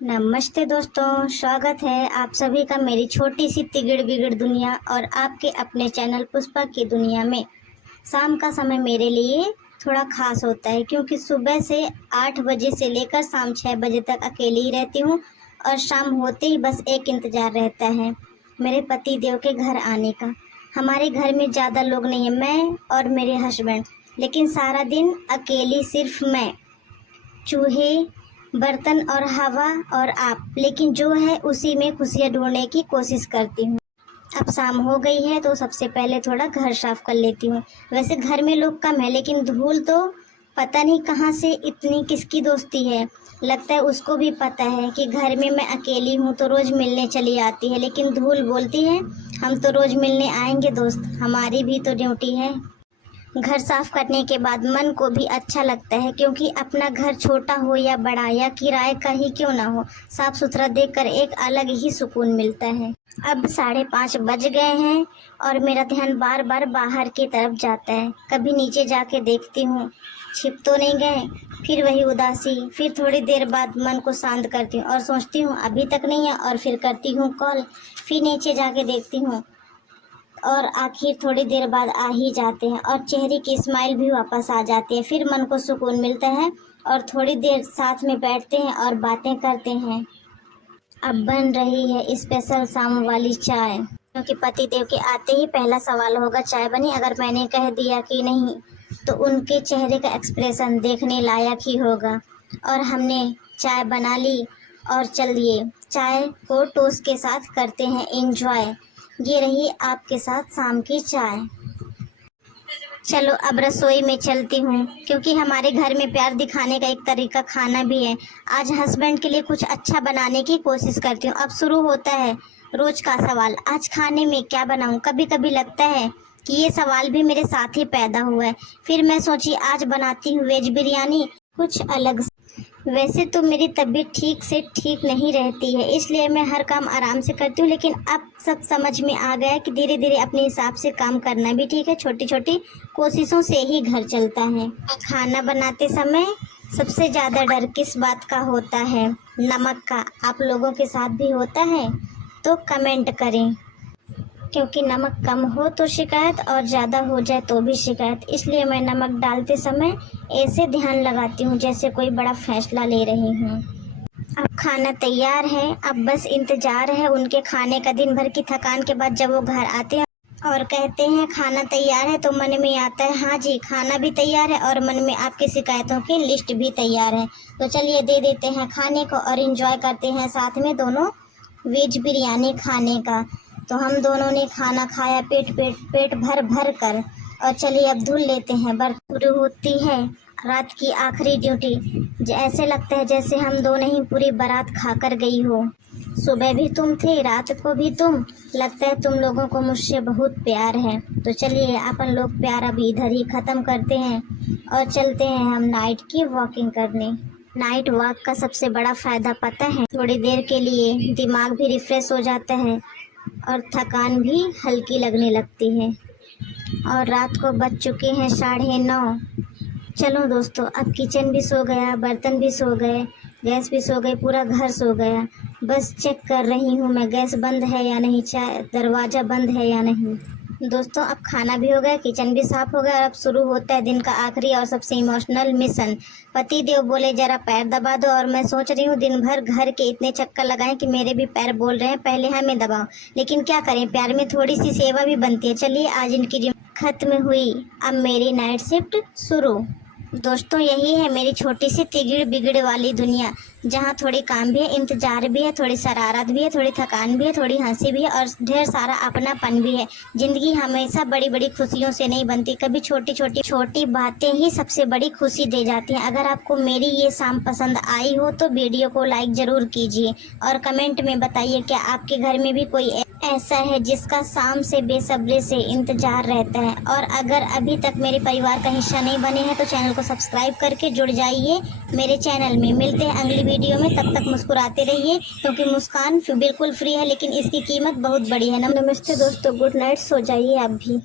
नमस्ते दोस्तों, स्वागत है आप सभी का मेरी छोटी सी तिगड़ बिगड़ दुनिया और आपके अपने चैनल पुष्पा की दुनिया में। शाम का समय मेरे लिए थोड़ा खास होता है क्योंकि सुबह से 8 बजे से लेकर शाम 6 बजे तक अकेली ही रहती हूँ और शाम होते ही बस एक इंतज़ार रहता है मेरे पति देव के घर आने का। हमारे घर में ज़्यादा लोग नहीं हैं, मैं और मेरे हस्बैंड, लेकिन सारा दिन अकेली सिर्फ मैं, चूहे, बर्तन और हवा और आप, लेकिन जो है उसी में खुशियाँ ढूंढने की कोशिश करती हूँ। अब शाम हो गई है तो सबसे पहले थोड़ा घर साफ कर लेती हूँ। वैसे घर में लोग कम है लेकिन धूल तो पता नहीं कहाँ से इतनी किसकी दोस्ती है। लगता है उसको भी पता है कि घर में मैं अकेली हूँ तो रोज़ मिलने चली आती है, लेकिन धूल बोलती है हम तो रोज़ मिलने आएंगे दोस्त, हमारी भी तो ड्यूटी है। घर साफ करने के बाद मन को भी अच्छा लगता है क्योंकि अपना घर छोटा हो या बड़ा या किराए का ही क्यों ना हो, साफ सुथरा देखकर एक अलग ही सुकून मिलता है। अब 5:30 बज गए हैं और मेरा ध्यान बार बार बाहर की तरफ जाता है। कभी नीचे जाके देखती हूँ छिप तो नहीं गए, फिर वही उदासी, फिर थोड़ी देर बाद मन को शांत करती हूँ और सोचती हूँ अभी तक नहीं है और फिर करती हूँ कॉल। फिर नीचे जाके देखती हूँ और आखिर थोड़ी देर बाद आ ही जाते हैं और चेहरे की स्माइल भी वापस आ जाती है। फिर मन को सुकून मिलता है और थोड़ी देर साथ में बैठते हैं और बातें करते हैं। अब बन रही है स्पेशल शाम वाली चाय, क्योंकि पति देव के आते ही पहला सवाल होगा चाय बनी। अगर मैंने कह दिया कि नहीं तो उनके चेहरे का एक्सप्रेशन देखने लायक ही होगा। और हमने चाय बना ली और चलिए चाय को टोस्ट के साथ करते हैं एंजॉय। ये रही आपके साथ शाम की चाय। चलो अब रसोई में चलती हूँ क्योंकि हमारे घर में प्यार दिखाने का एक तरीका खाना भी है। आज हस्बैंड के लिए कुछ अच्छा बनाने की कोशिश करती हूँ। अब शुरू होता है रोज का सवाल, आज खाने में क्या बनाऊँ। कभी कभी लगता है कि ये सवाल भी मेरे साथ ही पैदा हुआ है। फिर मैं सोची आज बनाती हूँ वेज बिरयानी, कुछ अलग। वैसे तो मेरी तबीयत ठीक से ठीक नहीं रहती है, इसलिए मैं हर काम आराम से करती हूँ, लेकिन अब सब समझ में आ गया कि धीरे धीरे अपने हिसाब से काम करना भी ठीक है। छोटी छोटी कोशिशों से ही घर चलता है। खाना बनाते समय सबसे ज़्यादा डर किस बात का होता है? नमक का। आप लोगों के साथ भी होता है तो कमेंट करें, क्योंकि नमक कम हो तो शिकायत और ज़्यादा हो जाए तो भी शिकायत। इसलिए मैं नमक डालते समय ऐसे ध्यान लगाती हूँ जैसे कोई बड़ा फैसला ले रही हूँ। अब खाना तैयार है, अब बस इंतज़ार है उनके खाने का। दिन भर की थकान के बाद जब वो घर आते हैं और कहते हैं खाना तैयार है तो मन में आता है हाँ जी खाना भी तैयार है और मन में आपकी शिकायतों की लिस्ट भी तैयार है। तो चलिए दे देते हैं खाने को और एंजॉय करते हैं साथ में दोनों वेज बिरयानी खाने का। तो हम दोनों ने खाना खाया पेट भर भर कर। और चलिए अब धुल लेते हैं। बर्तन शुरू होती है रात की आखिरी ड्यूटी। ऐसे लगता है जैसे हम दोनों ही पूरी बारात खाकर गई हो। सुबह भी तुम थे, रात को भी तुम। लगता है तुम लोगों को मुझसे बहुत प्यार है। तो चलिए अपन लोग प्यार अभी इधर ही ख़त्म करते हैं और चलते हैं हम नाइट की वॉकिंग करने। नाइट वॉक का सबसे बड़ा फ़ायदा पता है? थोड़ी देर के लिए दिमाग भी रिफ़्रेश हो जाता है और थकान भी हल्की लगने लगती है। और रात को बज चुके हैं 9:30। चलो दोस्तों अब किचन भी सो गया, बर्तन भी सो गए, गैस भी सो गई, पूरा घर सो गया। बस चेक कर रही हूँ मैं गैस बंद है या नहीं, चाहे दरवाज़ा बंद है या नहीं। दोस्तों अब खाना भी हो गया, किचन भी साफ़ हो गया और अब शुरू होता है दिन का आखिरी और सबसे इमोशनल मिशन। पति देव बोले जरा पैर दबा दो और मैं सोच रही हूँ दिन भर घर के इतने चक्कर लगाएं कि मेरे भी पैर बोल रहे हैं पहले हमें दबाओ, लेकिन क्या करें प्यार में थोड़ी सी सेवा भी बनती है। चलिए आज इनकी खत्म हुई, अब मेरी नाइट शिफ्ट शुरू। दोस्तों यही है मेरी छोटी सी तिगड़ बिगड़ वाली दुनिया, जहाँ थोड़ी काम भी है, इंतजार भी है, थोड़ी शरारत भी है, थोड़ी थकान भी है, थोड़ी हंसी भी है और ढेर सारा अपनापन भी है। ज़िंदगी हमेशा बड़ी बड़ी खुशियों से नहीं बनती, कभी छोटी छोटी बातें ही सबसे बड़ी खुशी दे जाती हैं। अगर आपको मेरी ये शाम पसंद आई हो तो वीडियो को लाइक ज़रूर कीजिए और कमेंट में बताइए क्या आपके घर में भी कोई ऐसा है जिसका शाम से बेसब्री से इंतजार रहता है। और अगर अभी तक मेरे परिवार का हिस्सा नहीं बने हैं तो चैनल को सब्सक्राइब करके जुड़ जाइए मेरे चैनल में। मिलते हैं अगली वीडियो में, तब तक मुस्कुराते रहिए क्योंकि मुस्कान बिल्कुल फ्री है लेकिन इसकी कीमत बहुत बड़ी है। नमस्ते दोस्तों, गुड नाइट, सो जाइए आप भी।